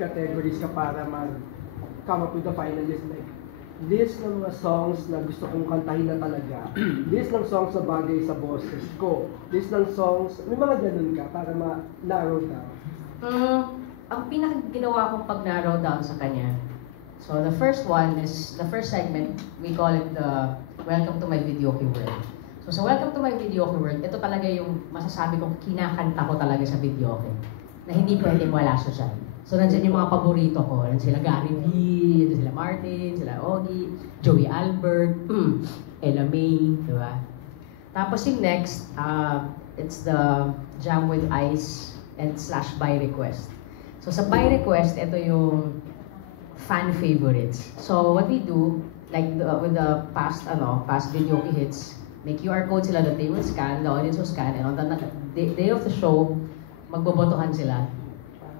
categories ka para mag-come up with the final list? Like, list ng mga songs na gusto kong kantahin na talaga. List ng songs na bagay sa boses ko. List ng songs, may mga ganun ka para ma-narrow down. Ang pinakaginawa kong pag-narrow down sa kanya, so the first one is, the first segment, we call it the Welcome to my Videoke World. So sa Welcome to my Videoke World, ito talaga yung masasabi kong kinakanta ko talaga sa videoke, na hindi pwedeng wala siya dyan. So nandiyan yung mga paborito ko, nandiyan sila Gary V, nandiyan sila Martin, sila Ogie, Joey Albert, Ella May, di ba? Tapos yung next, it's the Jam with Ice and / by request. So sa by request, ito yung fan favorites. So what we do, like with the past videoke hits, may QR code sila that they will scan, the audience will scan, and on the day of the show, magbobotohan sila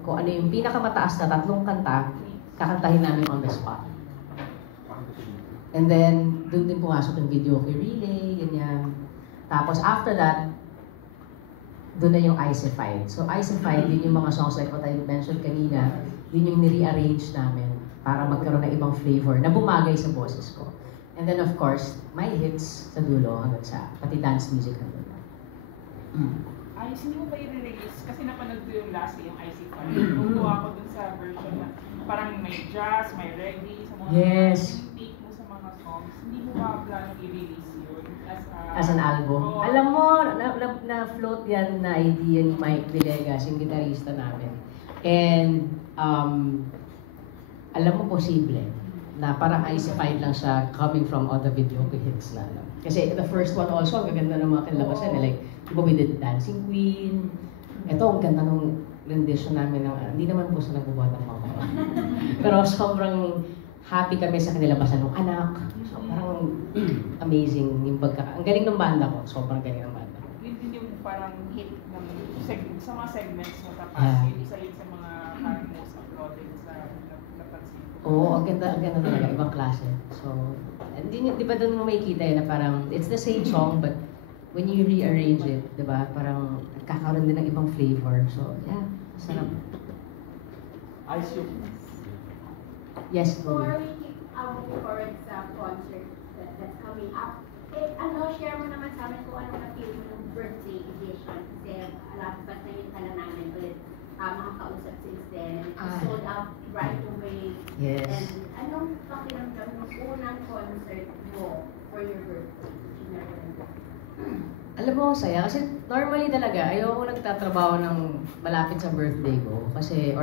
kung ano yung pinakamataas na 3 kanta, kakantahin namin on the spot. And then, doon din pumasok yung videoke relay, ganyan. Tapos after that, doon na yung Icified. So Icified, din yung mga songs like what I mentioned kanina, din yung ni-rearrange namin para magkaroon ng ibang flavor na bumagay sa boses ko. And then of course, my hits sa dulo hanggang sa pati dance music hanggang na. Ayos, hindi mo ba i-release? Kasi napanood ko yung last yung IC5. Tutuwa ako dun sa version na parang may jazz, may reggae, sa mga Yes. yung take mo sa mga songs. Hindi mo ba plano i-release yun As an album? Oh. Alam mo, na-float yan na idea ni Mike Villegas, yung gitarista namin. And, alam mo, posible na parang Icified lang siya coming from all the videoke hits na. Kasi the first one also, ang ganda ng mga kinalabasan. Like, diba we did Dancing Queen. Ito, ang ganda ng rendition namin ng, hindi naman po sa nagbubuhat ng mga pero sobrang happy kami sa kanilabasan ng anak. So, parang amazing yung ang galing ng banda ko. Sobrang galing ng banda ko. Yun din yung parang hit ng sa mga segments mo sa past. Yun isa yun sa mga parang most uploaded sa napansin ko. Oo, ang ganda talaga. Ibang klase. So, di ba doon mo makikita na parang, it's the same song, but when you rearrange it, di ba, parang nagkakaroon din ng ibang flavor. So, yeah, sarap. Ice yung... Yes, Before we keep moving forward sa concert that's coming up, share mo naman sa amin kung ano na-feel mo ng birthday edition. Kasi alapos na yun ka na namin ulit makakausap since then. Sold out right away. Yes. And anong pakiramdam ng unang concert mo for your birthday? Alam mo, saya. Kasi normally talaga, ayoko nagtatrabaho ng malapit sa birthday ko. Kasi,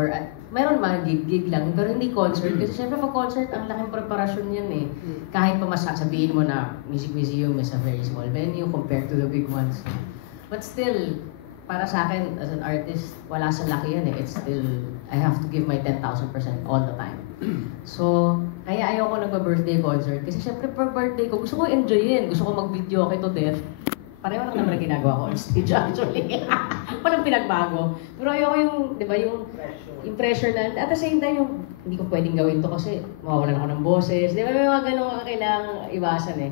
meron mga gig lang, pero hindi concert. Kasi syempre pag concert, ang laking preparasyon yan eh. Kahit pa sabihin mo na music museum is a very small venue compared to the big ones. But still, para sa akin, as an artist, wala sa laki yan eh. It's still, I have to give my 10,000% all the time. So, kaya ayoko nagpa-birthday concert. Kasi syempre, per birthday ko, gusto ko enjoyin. Gusto ko mag-video kay to death. Pareho lang naman ang ginagawa ko on stage actually. Parang pinagbago. Pero ayoko yung, di ba, yung pressure na, at the same time, yung hindi ko pwedeng gawin to kasi mawawalan ako ng boses. Di ba, may mga ganun kailangang iwasan eh.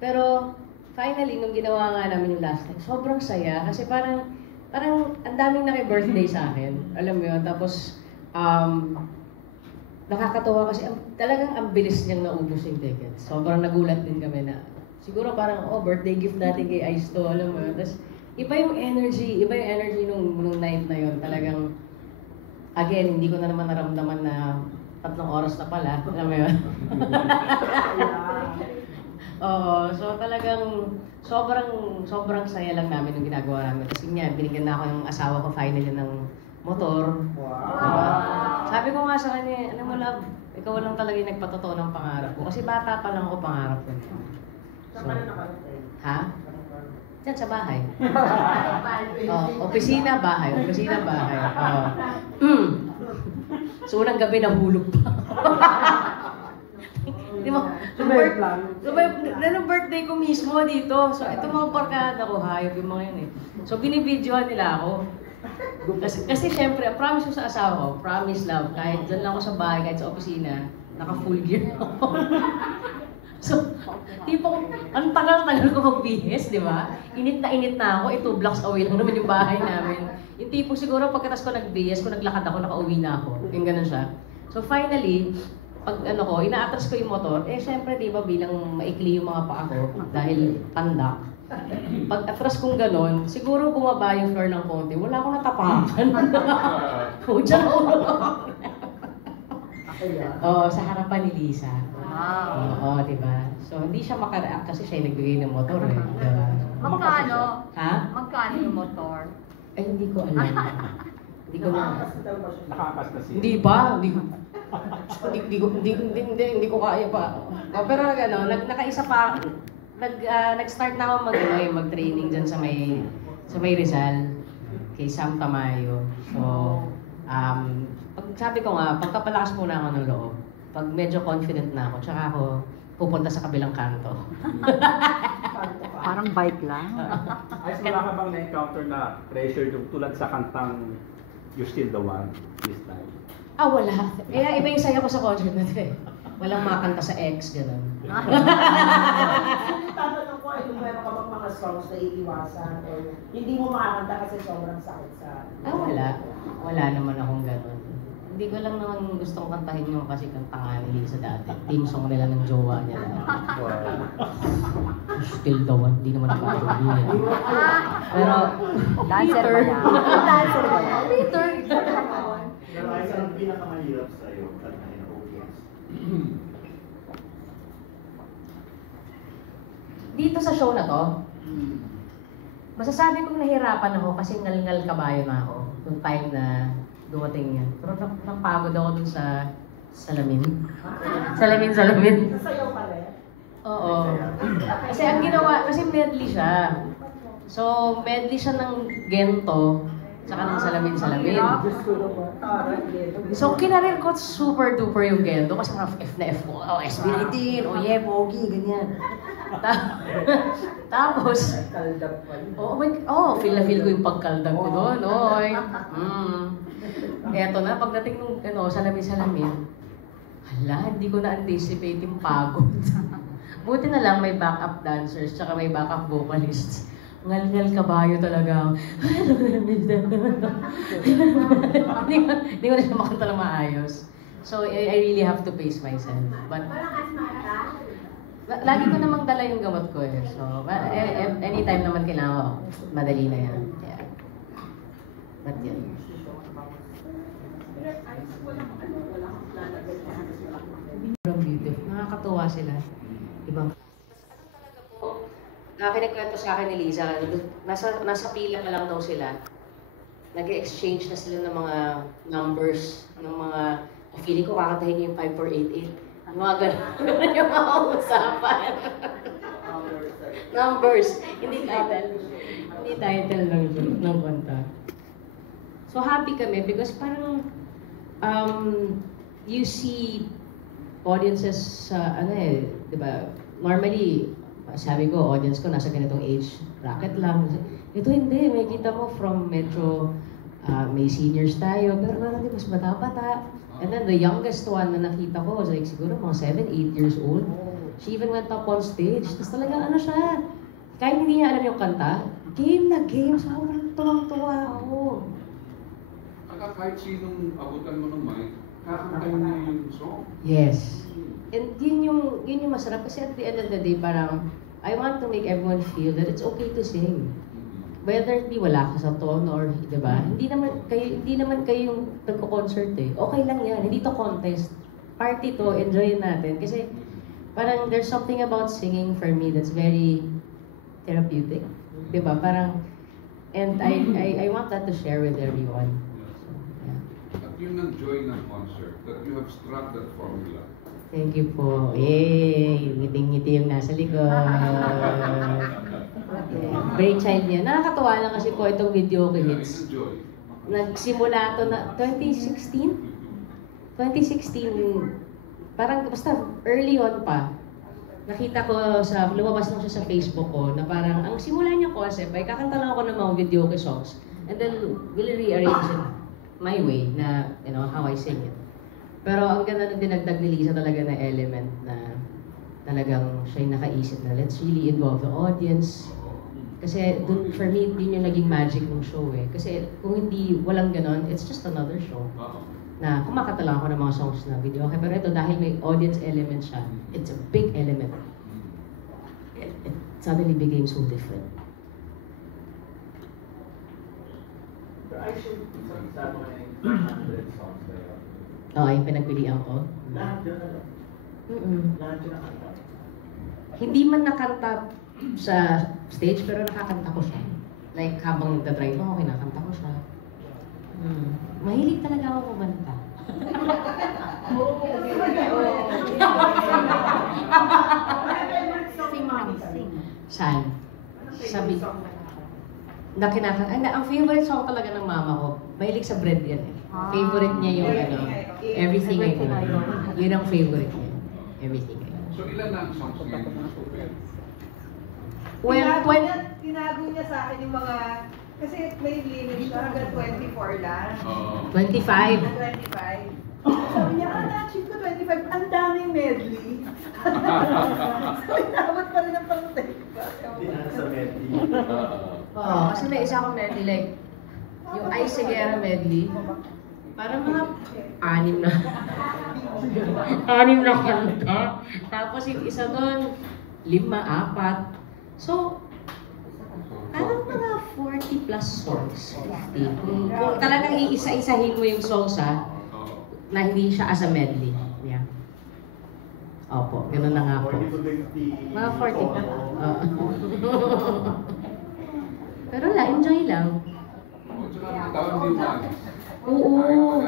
Pero, finally, nung ginawa nga namin yung last night, sobrang saya. Kasi parang ang daming naki-birthday sa akin. Alam mo yun. Tapos, nakakatawa kasi talagang ang bilis niyang naubos yung tickets. Sobrang nagulat din kami na, siguro parang, birthday gift natin kay Ice to, alam mo yun. Tapos, iba yung energy nung night na yun. Talagang, again, hindi ko na naman naramdaman na 3 oras na pala. Alam mo yun? Oo, so talagang sobrang saya lang namin yung ginagawa namin. Kasi nga, binigyan na ako ng asawa ko finally ng motor. Wow! Diba? Sabi ko nga sa kanya, alam mo love, ikaw lang talaga yung nagpatotoo ng pangarap ko. Kasi bata pa lang ako pangarap ko. So, ha? Diyan sa bahay. Opisina, bahay. Opisina, bahay. So, unang gabi nahulog pa. Di ba? Nung birthday ko mismo dito. So, ito mga barkada ko, hayop yung mga yun eh. So, binibidyohan nila ako. Kasi syempre, promise ko sa asawa ko, promise love, kahit dyan lang ako sa bahay, kahit sa opisina, naka-full gear ako. So, tipong, ang tagal ko magbihis, di ba? Init na ako, 2 blocks away lang naman yung bahay namin. Yung tipo siguro pagkatas ko nag-BS, kung naglakad ako, nakauwi na ako. Yung ganun siya. So finally, pag ano ko, ina-atras ko yung motor, eh syempre di ba bilang maikli yung mga paa ko dahil tanda. Pag atras kong ganon, siguro bumaba yung floor ng konti, wala akong natapakan. Diyan ako. Oo, sa harapan ni Lisa. Oo, diba? So hindi siya makareact kasi siya yung nagbigay ng motor eh. Diba? Magkano? Ha? Magkano yung motor? Ay, hindi ko alam. Hindi ko na. Nakakas kasi. Hindi pa. Hindi ko kaya pa. Oh, pero ano, nakaisa pa. Nag-start na ako mag-training dyan sa may Rizal kay Sam Tamayo. So, pag sabi ko nga, pagkapalakas muna ako ng loob, pag medyo confident na ako, tsaka ako pupunta sa kabilang kanto. Parang bike lang. Ay, wala ka bang na-encounter na pressure yung tulad sa kantang You're Still the One this time? Ah, wala. Kaya iba yung saya ko sa concert na ito eh. Walang makanta sa ex, gano'n. Tatanong ko, kung meron ka bang mga songs na iiwasan or hindi mo makakanta kasi sobrang sakit sa... Ah, wala. Wala naman akong gano'n. Hindi ko lang naman gustong kantahin yung kasi kanta nga ni Lisa dati. Team song nila ng jowa niya dati. Still the one, hindi naman ako yan. Pero, Dancer ba yan? Dancer ba yan? Peter! Pero ay saan ang pinakamahirap sa'yo kantahin ng audience? Dito sa show na to, masasabi kong nahirapan ako kasi ngal-ngal kabayo na ako nung time na dumating yan. Pero napagod ako dun sa salamin. Salamin. Sasayaw pa rin? Oo. Kasi ang ginawa, kasi medley siya. So, medley siya ng gento, tsaka ng salamin. So, kinarir ko super duper yung gento kasi mga F na F ko. Oh, SB19, oh yeah, Pogi, ganyan. Tapos, feel na feel ko yung pagkaldag ko doon, oy. Eto na, pagdating nung salamin, hala, hindi ko na-anticipate yung pagod. Buti na lang may backup dancers, tsaka may backup vocalists. Ngal-ngal kabayo talaga. Hindi ko na siya makanta ng maayos. So, I really have to pace myself. But, Walang asma ata. lagi ko namang dala yung gamot ko eh. So, anytime naman kailangan ko, madali na yan. Yeah. But yan. Sobrang beautiful. Nakakatuwa sila. Ibang kinagkwento sa akin ni Liza, nasa pila pa lang daw sila. Nag-exchange na sila ng mga numbers, ng mga, feeling ko kakantahin niyo yung 5488. Mga ganun yung mga usapan. Numbers. Hindi title ng kanta. So happy kami because parang you see audiences sa di ba? Normally, sabi ko, audience ko nasa ganitong age bracket lang. Ito hindi, may kita mo from medyo may seniors tayo, pero di mas bata-bata. And then the youngest one na nakita ko was like siguro mga 7, 8 years old. She even went up on stage. Tapos talagang siya, kahit hindi niya alam yung kanta, game na game. Sobrang tuwang-tuwa ako. Kahit sinong abutan mo ng mic, kakantahin niya yung song. Yes. And yun yung masarap kasi at the end of the day, parang I want to make everyone feel that it's okay to sing. Whether di wala ka sa tone or, di ba? Hindi naman kayo yung nagko-concert eh. Okay lang yan. Hindi to contest. Party to, enjoy natin. Kasi parang there's something about singing for me that's very therapeutic. Di ba? Parang, and I want that to share with everyone. So, yeah. At yun ang joy ng concert, that you have struck that formula. Thank you po. Yay! Ngiting-ngiti yung nasa likod. Great child niya. Nakakatuwa lang kasi po itong video ko hits. Nagsimula ito na 2016? 2016, parang basta early on pa. Nakita ko lumabas lang siya sa Facebook ko na parang ang simula niya concept ay kakanta lang ako ng mga video ko songs and then we'll rearrange it my way na, how I sing it. Pero ang ganda na dinagdag ni Lisa talaga na element na talagang siya yung nakaisip na let's really involve the audience. Kasi dun, for me, din yung naging magic ng show eh. Kasi kung hindi, walang ganon, it's just another show. Na kumakata lang ako ng mga songs na video. Okay, pero ito dahil may audience element siya, it's a big element. It suddenly became so different. Pero I should sa mga 100 songs ba yun? Oo, yung pinagpilian ko. Lahat yun ano? Lahat yun nakanta. Hindi man nakanta sa stage, pero nakakanta ko siya. Like, habang nagdadrive ako, kinakanta ko siya. Mahilig talaga ako kumanta. Saan? Sabi, na kinakanta. Ang favorite song talaga ng mama ko, mahilig sa bread yan eh. Favorite niya yung ano, Everything I Do. Yun ang favorite niya. Everything I Do. So ilan na ang songs ngayon na super? Well, Tinago niya sa akin yung mga, kasi may limit siya hanggang 24 lang. 25. 25. Sabi niya, na-achieve ko 25. Ang daming medley. So, inabot pa rin ang pang-take. Hindi na sa medley. Oo, kasi may isa akong medley, like, yung Ay Segura medley, parang mga 6 na. 6 na kanta. Tapos yung isa doon, 5, 4. So, parang mga 40 plus songs. 50. Kung talagang iisa-isahin mo yung songs na hindi siya as a medley. Yeah. Opo, gano'n na nga po. 40 to 50. Mga 40 pa. Pero enjoy lang. Oo.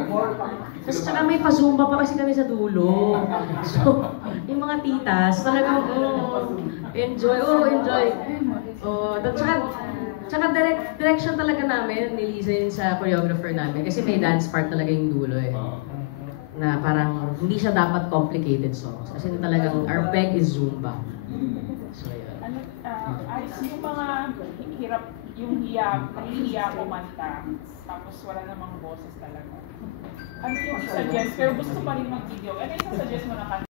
Tapos saka may pa-zumba pa kasi kami sa dulo. So, yung mga titas, talagang, enjoy. Enjoy. Tsaka direction talaga namin, ni Liza yun sa choreographer namin. Kasi may dance part talaga yung dulo eh. Na parang, hindi siya dapat complicated songs. Kasi talagang, our peg is Zumba. So, yun. Yung mga hirap, yung nahihiya kumanta, tapos wala namang boses talaga. Ano yung suggest? Pero gusto pa rin mag-video. Ano yung suggest mo na kanta?